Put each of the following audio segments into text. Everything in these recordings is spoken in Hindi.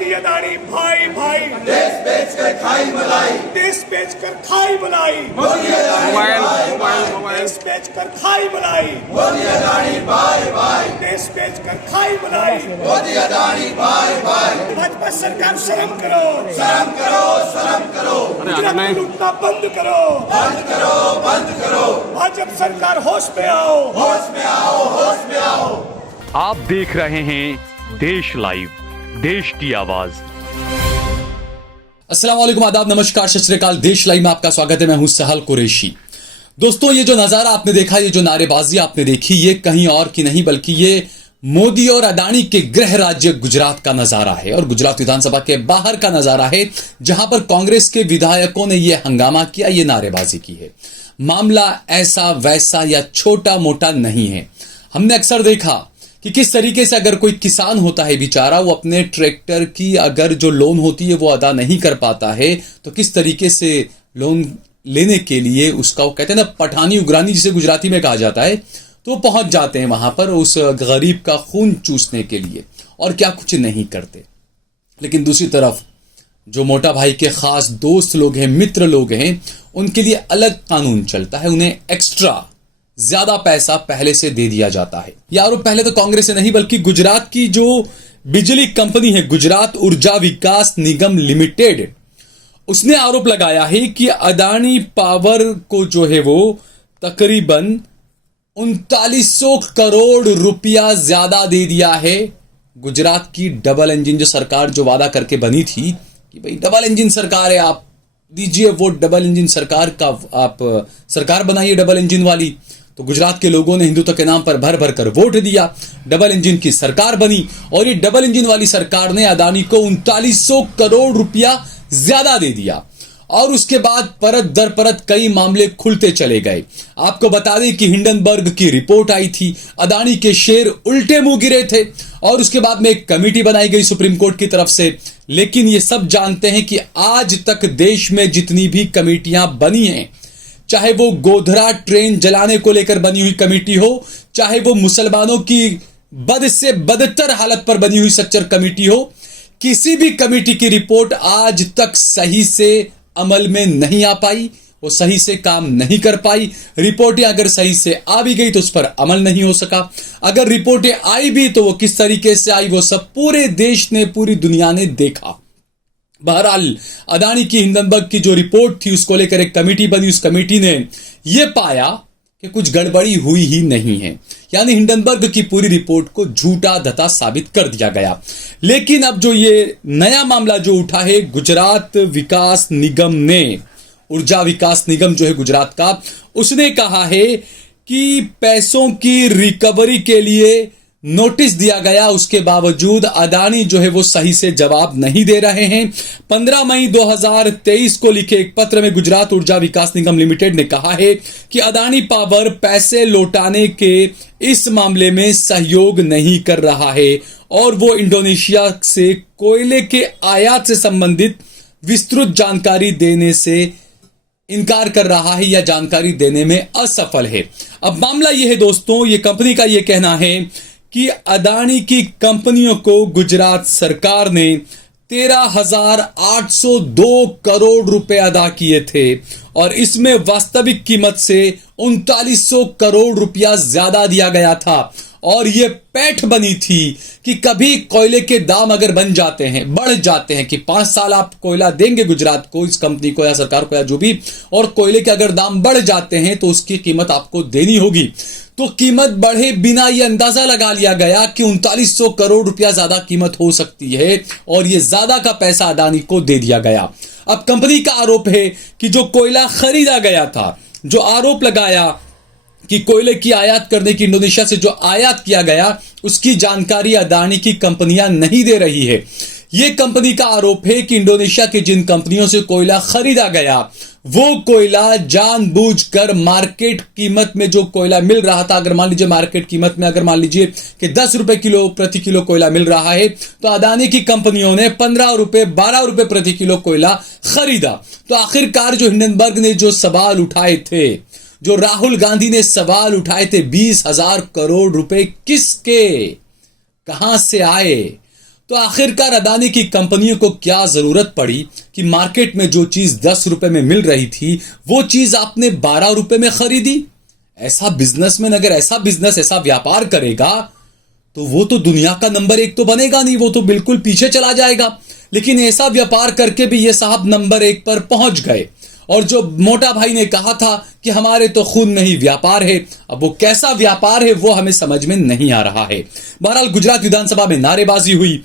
मोदी अदानी भाई भाई, देश बेच कर खाई मलाई, देश बेच कर खाई मलाई, मोदी अदानी बाय बाय, देश बेच कर खाई मलाई, मोदी अदानी बाय बाय, देश बेच कर खाई मलाई। Modi Adani bye bye. भाजपा सरकार शर्म करो, शर्म करो, शर्म करो, गुजरात को लूटना बंद करो, बंद करो, बंद करो। भाजपा सरकार होश में आओ, होश में आओ, होश में आओ। आप देख रहे हैं देश लाइव, देश की आवाज। अस्सलाम वालेकुम, आदाब, नमस्कार, सत श्री अकाल। देश लाइव में आपका स्वागत है। मैं हूं सहल कुरैशी। दोस्तों, ये जो नजारा आपने देखा, ये जो नारेबाजी आपने देखी, ये कहीं और की नहीं बल्कि ये मोदी और अदानी के गृह राज्य गुजरात का नजारा है और गुजरात विधानसभा के बाहर का नजारा है, जहां पर कांग्रेस के विधायकों ने यह हंगामा किया, ये नारेबाजी की है। मामला ऐसा वैसा या छोटा मोटा नहीं है। हमने अक्सर देखा कि किस तरीके से अगर कोई किसान होता है बेचारा, वो अपने ट्रैक्टर की अगर जो लोन होती है वो अदा नहीं कर पाता है, तो किस तरीके से लोन लेने के लिए उसका, वो कहते हैं ना, पठानी उगरानी जिसे गुजराती में कहा जाता है, तो पहुंच जाते हैं वहां पर उस गरीब का खून चूसने के लिए, और क्या कुछ नहीं करते। लेकिन दूसरी तरफ जो मोटा भाई के खास दोस्त लोग हैं, मित्र लोग हैं, उनके लिए अलग कानून चलता है। उन्हें एक्स्ट्रा ज्यादा पैसा पहले से दे दिया जाता है। यह आरोप पहले तो कांग्रेस से नहीं बल्कि गुजरात की जो बिजली कंपनी है, गुजरात ऊर्जा विकास निगम लिमिटेड, उसने आरोप लगाया है कि अदानी पावर को जो है वो तकरीबन 3900 करोड़ रुपया ज्यादा दे दिया है। गुजरात की डबल इंजन जो सरकार जो वादा करके बनी थी कि भाई डबल इंजन सरकार है, आप दीजिए वोट डबल इंजन सरकार का, आप सरकार बनाइए डबल इंजन वाली। तो गुजरात के लोगों ने हिंदुत्व के नाम पर भर भर कर वोट दिया, डबल इंजन की सरकार बनी, और ये डबल इंजन वाली सरकार ने अदानी को 3900 करोड़ रुपया ज्यादा दे दिया। और उसके बाद परत दर परत कई मामले खुलते चले गए। आपको बता दें कि हिंडनबर्ग की रिपोर्ट आई थी, अदानी के शेयर उल्टे मुंह गिरे थे, और उसके बाद में एक कमेटी बनाई गई सुप्रीम कोर्ट की तरफ से। लेकिन ये सब जानते हैं कि आज तक देश में जितनी भी कमेटियां बनी हैं, चाहे वो गोधरा ट्रेन जलाने को लेकर बनी हुई कमेटी हो, चाहे वो मुसलमानों की बद से बदतर हालत पर बनी हुई सच्चर कमेटी हो, किसी भी कमेटी की रिपोर्ट आज तक सही से अमल में नहीं आ पाई, वो सही से काम नहीं कर पाई। रिपोर्टें अगर सही से आ भी गई तो उस पर अमल नहीं हो सका। अगर रिपोर्टें आई भी तो वो किस तरीके से आई, वो सब पूरे देश ने, पूरी दुनिया ने देखा। बहरहाल अदानी की हिंडनबर्ग की जो रिपोर्ट थी उसको लेकर एक कमेटी बनी। उस कमेटी ने यह पाया कि कुछ गड़बड़ी हुई ही नहीं है, यानी हिंडनबर्ग की पूरी रिपोर्ट को झूठा धता साबित कर दिया गया। लेकिन अब जो ये नया मामला जो उठा है, गुजरात विकास निगम ने, ऊर्जा विकास निगम जो है गुजरात का, उसने कहा है कि पैसों की रिकवरी के लिए नोटिस दिया गया, उसके बावजूद अदानी जो है वो सही से जवाब नहीं दे रहे हैं। 15 मई 2023 को लिखे एक पत्र में गुजरात ऊर्जा विकास निगम लिमिटेड ने कहा है कि अदानी पावर पैसे लौटाने के इस मामले में सहयोग नहीं कर रहा है और वो इंडोनेशिया से कोयले के आयात से संबंधित विस्तृत जानकारी देने से इनकार कर रहा है या जानकारी देने में असफल है। अब मामला यह है दोस्तों, ये कंपनी का यह कहना है कि अदानी की कंपनियों को गुजरात सरकार ने 13,802 करोड़ रुपए अदा किए थे और इसमें वास्तविक कीमत से 3900 करोड़ रुपया ज्यादा दिया गया था। और यह पैठ बनी थी कि कभी कोयले के दाम अगर बन जाते हैं, बढ़ जाते हैं, कि 5 साल आप कोयला देंगे गुजरात को, इस कंपनी को या सरकार को या जो भी, और कोयले के अगर दाम बढ़ जाते हैं तो उसकी कीमत आपको देनी होगी। तो कीमत बढ़े बिना यह अंदाजा लगा लिया गया कि 3900 करोड़ रुपया ज्यादा कीमत हो सकती है और यह ज्यादा का पैसा अदानी को दे दिया गया। अब कंपनी का आरोप है कि जो कोयला खरीदा गया था, जो आरोप लगाया कि कोयले की आयात करने की, इंडोनेशिया से जो आयात किया गया, उसकी जानकारी अदानी की कंपनियां नहीं दे रही है। यह कंपनी का आरोप है कि इंडोनेशिया की जिन कंपनियों से कोयला खरीदा गया, वो कोयला जानबूझकर मार्केट कीमत में जो कोयला मिल रहा था, अगर मान लीजिए मार्केट कीमत में अगर मान लीजिए कि 10 रुपए किलो प्रति किलो कोयला मिल रहा है, तो अदानी की कंपनियों ने 15 रुपए 12 रुपए प्रति किलो कोयला खरीदा। तो आखिरकार जो हिंडनबर्ग ने जो सवाल उठाए थे, जो राहुल गांधी ने सवाल उठाए थे, 20,000 करोड़ रुपए किसके, कहां से आए, तो आखिरकार अदानी की कंपनियों को क्या जरूरत पड़ी कि मार्केट में जो चीज 10 रुपए में मिल रही थी वो चीज आपने 12 रुपए में खरीदी? ऐसा बिजनेसमैन अगर ऐसा व्यापार करेगा तो वो तो दुनिया का नंबर 1 तो बनेगा नहीं, वो तो बिल्कुल पीछे चला जाएगा। लेकिन ऐसा व्यापार करके भी ये साहब नंबर 1 पर पहुंच गए। और जो मोटा भाई ने कहा था कि हमारे तो खून में ही व्यापार है, अब वो कैसा व्यापार है वो हमें समझ में नहीं आ रहा है। बहरहाल गुजरात विधानसभा में नारेबाजी हुई,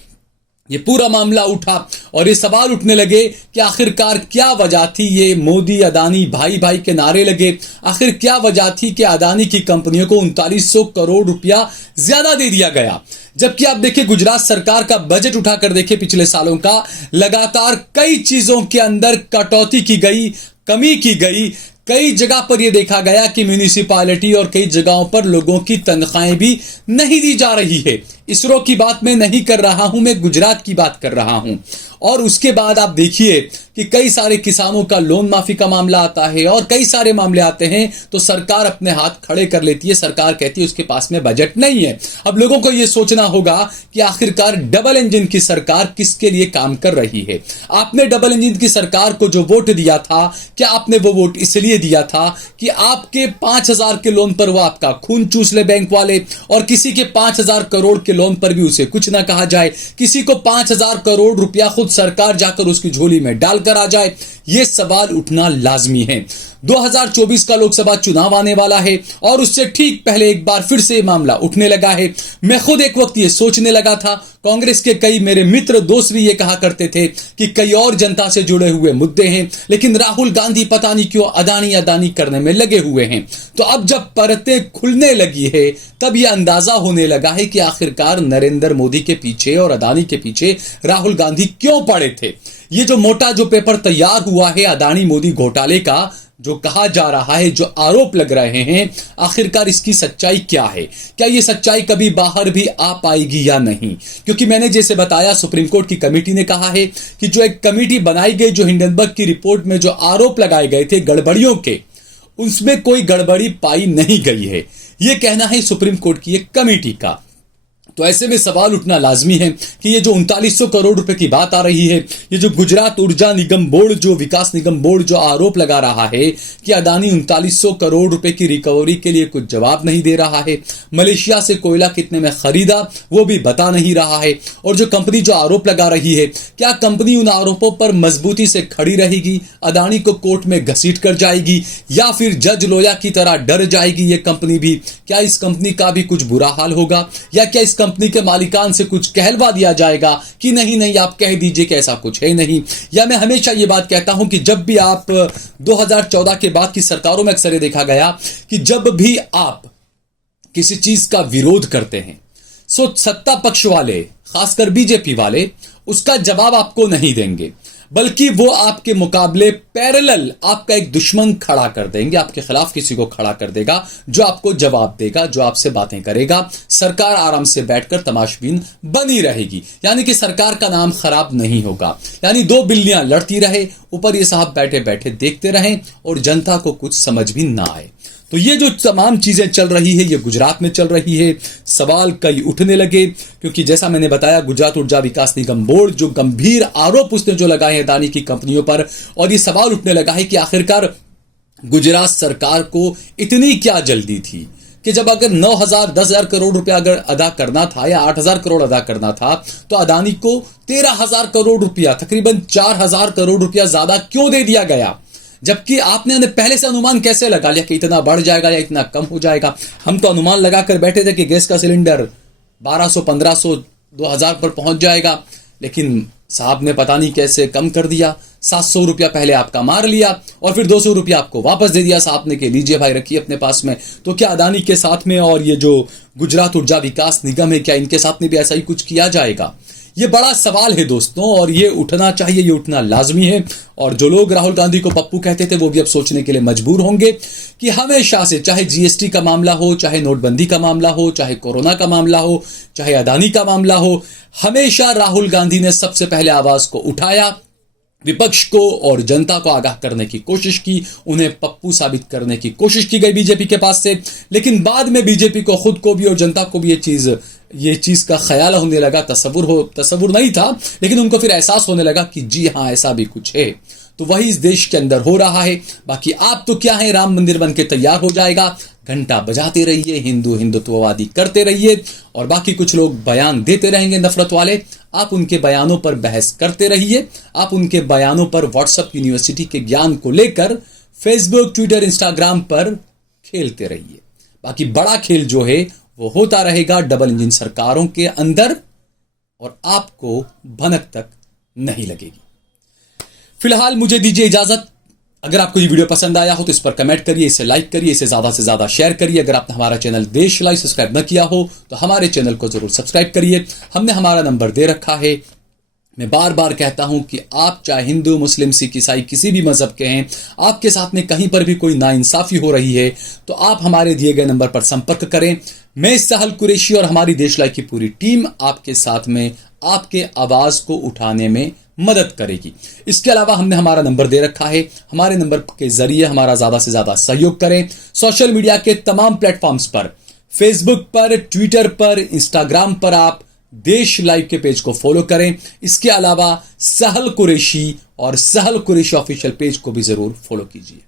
ये पूरा मामला उठा और ये सवाल उठने लगे कि आखिरकार क्या वजह थी ये मोदी अदानी भाई भाई के नारे लगे। आखिर क्या वजह थी कि अदानी की कंपनियों को 3900 करोड़ रुपया ज्यादा दे दिया गया। जबकि आप देखिए गुजरात सरकार का बजट उठाकर देखिए पिछले सालों का, लगातार कई चीजों के अंदर कटौती की गई, कमी की गई। कई जगह पर यह देखा गया कि म्यूनिसिपैलिटी और कई जगहों पर लोगों की तनख्वाहें भी नहीं दी जा रही है। इसरो की बात मैं नहीं कर रहा हूं, मैं गुजरात की बात कर रहा हूं। और उसके बाद आप देखिए कि कई सारे किसानों का लोन माफी का मामला आता है और कई सारे मामले आते हैं तो सरकार अपने हाथ खड़े कर लेती है। सरकार कहती है उसके पास में बजट नहीं है। अब लोगों को यह सोचना होगा कि आखिरकार डबल इंजन की सरकार किसके लिए काम कर रही है। आपने डबल इंजन की सरकार को जो वोट दिया था, क्या आपने वो वोट इसलिए दिया था कि आपके 5000 के लोन पर वो आपका खून चूस ले बैंक वाले, और किसी के 5000 करोड़ के लोन पर भी उसे कुछ ना कहा जाए, किसी को 5000 करोड़ रुपया खुद सरकार जाकर उसकी झोली में डालकर आ जाए? यह सवाल उठना लाजमी है। 2024 का लोकसभा चुनाव आने वाला है और उससे ठीक पहले एक बार फिर से मामला उठने लगा है। मैं खुद एक वक्त ये सोचने लगा था, कांग्रेस के कई मेरे मित्र दोस्त भी ये कहा करते थे कि कई और जनता से जुड़े हुए मुद्दे हैं, लेकिन राहुल गांधी पता नहीं क्यों अदानी अदानी करने में लगे हुए हैं। तो अब जब परतें खुलने लगी है तब यह अंदाजा होने लगा है कि आखिरकार नरेंद्र मोदी के पीछे और अदानी के पीछे राहुल गांधी क्यों पड़े थे। ये जो मोटा जो पेपर तैयार हुआ है अदानी मोदी घोटाले का, जो कहा जा रहा है, जो आरोप लग रहे हैं, आखिरकार इसकी सच्चाई क्या है? क्या ये सच्चाई कभी बाहर भी आ पाएगी या नहीं? क्योंकि मैंने जैसे बताया सुप्रीम कोर्ट की कमेटी ने कहा है कि जो एक कमेटी बनाई गई, जो हिंडनबर्ग की रिपोर्ट में जो आरोप लगाए गए थे गड़बड़ियों के, उसमें कोई गड़बड़ी पाई नहीं गई है, यह कहना है सुप्रीम कोर्ट की एक कमेटी का। तो ऐसे में सवाल उठना लाजमी है कि ये जो 3900 करोड़ रुपए की बात आ रही है, ये जो गुजरात ऊर्जा निगम बोर्ड, जो विकास निगम बोर्ड जो आरोप लगा रहा है कि अदानी 3900 करोड़ रुपए की रिकवरी के लिए कुछ जवाब नहीं दे रहा है, मलेशिया से कोयला कितने में खरीदा वो भी बता नहीं रहा है, और जो कंपनी जो आरोप लगा रही है, क्या कंपनी उन आरोपों पर मजबूती से खड़ी रहेगी, अदानी को कोर्ट में घसीट कर जाएगी, या फिर जज लोया की तरह डर जाएगी ये कंपनी भी? क्या इस कंपनी का भी कुछ बुरा हाल होगा, या क्या इस कंपनी के मालिकान से कुछ कहलवा दिया जाएगा कि नहीं नहीं आप कह दीजिए कि ऐसा कुछ है नहीं? या मैं हमेशा ये बात कहता हूं कि जब भी आप 2014 के बाद की सरकारों में अक्सर ये देखा गया कि जब भी आप किसी चीज का विरोध करते हैं, सो सत्ता पक्ष वाले, खासकर बीजेपी वाले, उसका जवाब आपको नहीं देंगे, बल्कि वो आपके मुकाबले पैरेलल आपका एक दुश्मन खड़ा कर देंगे, आपके खिलाफ किसी को खड़ा कर देगा जो आपको जवाब देगा, जो आपसे बातें करेगा। सरकार आराम से बैठकर तमाशबीन बनी रहेगी, यानी कि सरकार का नाम खराब नहीं होगा। यानी दो बिल्लियां लड़ती रहे, ऊपर ये साहब बैठे बैठे देखते रहें और जनता को कुछ समझ भी ना आए। तो ये जो तमाम चीजें चल रही है ये गुजरात में चल रही है। सवाल कई उठने लगे क्योंकि जैसा मैंने बताया गुजरात ऊर्जा विकास निगम बोर्ड जो गंभीर आरोप उसने जो लगाए हैं अदानी की कंपनियों पर, और ये सवाल उठने लगा है कि आखिरकार गुजरात सरकार को इतनी क्या जल्दी थी कि जब अगर 9,000 10,000 करोड़ रुपया अगर अदा करना था या 8,000 करोड़ अदा करना था तो अदानी को 13,000 करोड़ रुपया, तकरीबन 4,000 करोड़ रुपया ज्यादा क्यों दे दिया गया? जबकि आपने पहले से अनुमान कैसे लगा लिया कि इतना बढ़ जाएगा या इतना कम हो जाएगा? हम तो अनुमान लगाकर बैठे थे कि गैस का सिलेंडर 1200 1500 2000 पर पहुंच जाएगा, लेकिन साहब ने पता नहीं कैसे कम कर दिया। 700 रुपया पहले आपका मार लिया और फिर 200 रुपया आपको वापस दे दिया साहब ने कि लीजिए भाई रखिए अपने पास में। तो क्या अदानी के साथ में और ये जो गुजरात ऊर्जा विकास निगम है, क्या इनके साथ में भी ऐसा ही कुछ किया जाएगा? ये बड़ा सवाल है दोस्तों, और ये उठना चाहिए, ये उठना लाजमी है। और जो लोग राहुल गांधी को पप्पू कहते थे वो भी अब सोचने के लिए मजबूर होंगे कि हमेशा से, चाहे जीएसटी का मामला हो, चाहे नोटबंदी का मामला हो, चाहे कोरोना का मामला हो, चाहे अदानी का मामला हो, हमेशा राहुल गांधी ने सबसे पहले आवाज को उठाया, विपक्ष को और जनता को आगाह करने की कोशिश की, उन्हें पप्पू साबित करने की कोशिश की गई बीजेपी के पास से। लेकिन बाद में बीजेपी को खुद को भी और जनता को भी ये चीज ये चीज का ख्याल होने लगा, तसव्वुर नहीं था, लेकिन उनको फिर एहसास होने लगा कि जी हाँ ऐसा भी कुछ है। तो वही इस देश के अंदर हो रहा है। बाकी आप तो क्या है, राम मंदिर बनके तैयार हो जाएगा, घंटा बजाते रहिए, हिंदुत्ववादी करते रहिए, और बाकी कुछ लोग बयान देते रहेंगे नफरत वाले, आप उनके बयानों पर बहस करते रहिए, आप उनके बयानों पर व्हाट्सएप यूनिवर्सिटी के ज्ञान को लेकर फेसबुक, ट्विटर, इंस्टाग्राम पर खेलते रहिए। बाकी बड़ा खेल जो है वो होता रहेगा डबल इंजन सरकारों के अंदर, और आपको भनक तक नहीं लगेगी। फिलहाल मुझे दीजिए इजाजत। अगर आपको ये वीडियो पसंद आया हो तो इस पर कमेंट करिए, इसे लाइक करिए, इसे ज्यादा से ज्यादा शेयर करिए। अगर आपने हमारा चैनल देश लाइव सब्सक्राइब न किया हो तो हमारे चैनल को जरूर सब्सक्राइब करिए। हमने हमारा नंबर दे रखा है। मैं बार बार कहता हूं कि आप चाहे हिंदू, मुस्लिम, सिख, ईसाई किसी भी मजहब के हैं, आपके साथ में कहीं पर भी कोई नाइंसाफी हो रही है तो आप हमारे दिए गए नंबर पर संपर्क करें। मैं सहल कुरैशी और हमारी देश लाइव की पूरी टीम आपके साथ में आपके आवाज को उठाने में मदद करेगी। इसके अलावा हमने हमारा नंबर दे रखा है, हमारे नंबर के जरिए हमारा ज्यादा से ज्यादा सहयोग करें। सोशल मीडिया के तमाम प्लेटफॉर्म्स पर, फेसबुक पर, ट्विटर पर, इंस्टाग्राम पर आप देश लाइव के पेज को फॉलो करें। इसके अलावा सहल कुरैशी और सहल कुरैशी ऑफिशियल पेज को भी जरूर फॉलो कीजिए।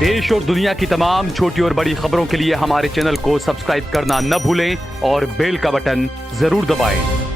देश और दुनिया की तमाम छोटी और बड़ी खबरों के लिए हमारे चैनल को सब्सक्राइब करना न भूलें और बेल का बटन जरूर दबाएं।